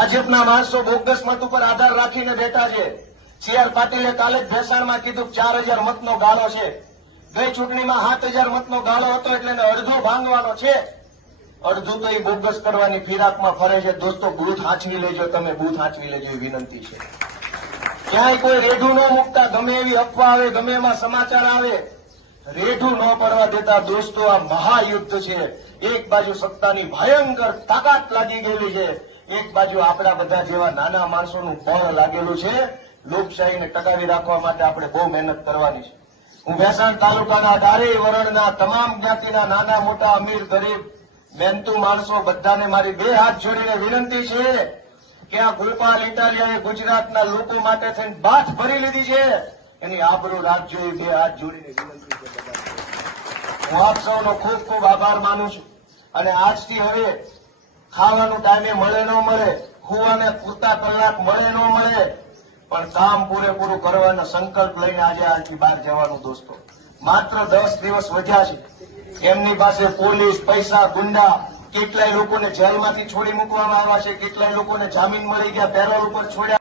ભાજપના માણસો બોગસ મત ઉપર આધાર રાખીને બેઠા છે। CR પાટીલે કાલે જ ભેસાણમાં કીધું 4000 મતનો ગાળો છે। ગઈ ચૂંટણીમાં 7000 મતનો ગાળો હતો એટલે એને અડધો ભાંગવાનો છે। અડધું તો એ બોગસ કરવાની ફિરાકમાં ફરે છે। દોસ્તો બૂથ હાંચવી લેજો, તમે બૂથ હાંચવી લેજો એ વિનંતી છે। ક્યાંય કોઈ રેઢું ન મૂકતા, ગમે એવી અફવા આવે, ગમે એમાં સમાચાર આવે, રેઢું ન પડવા દેતા। દોસ્તો આ મહાયુદ્ધ છે। એક બાજુ સત્તાની ભયંકર તાકાત લાગી ગયેલી છે, એક બાજુ આપણા બધા જેવા નાના માણસોનું બળ લાગેલું છે। લોકશાહીને ટકાવી રાખવા માટે આપણે બહુ મહેનત કરવાની છે। હું ભેસાણ તાલુકાના 18 વરણના તમામ જ્ઞાતિના નાના મોટા અમીર ગરીબ મહેનતુ માણસો બધાને મારી 2 હાથ જોડીને વિનંતી છે કે આ ગોપાલ ઇટાલિયાએ ગુજરાતના લોકો માટે થઈને બાથ ભરી લીધી છે, એની આબરૂ રાખજો। એ 2 હાથ જોડીને વિનંતી છે બધાને। હું આપ સૌનો ખૂબ ખૂબ આભાર માનું છું। અને આજથી હવે ખાવાનું ટાઈમે મળે ન મળે, સુવાને પૂરતા કલાક મળે ન મળે, પણ કામ પૂરેપૂરું કરવાનો સંકલ્પ લઈને આજે આથી બહાર જવાનું। દોસ્તો માત્ર 10 દિવસ વધ્યા છે, એમની પાસે પોલીસ, પૈસા, ગુંડા, કેટલાય લોકોને જેલમાંથી છોડી મૂકવામાં આવ્યા છે, કેટલાય લોકોને જામીન મળી ગયા, પેરોલ ઉપર છોડ્યા।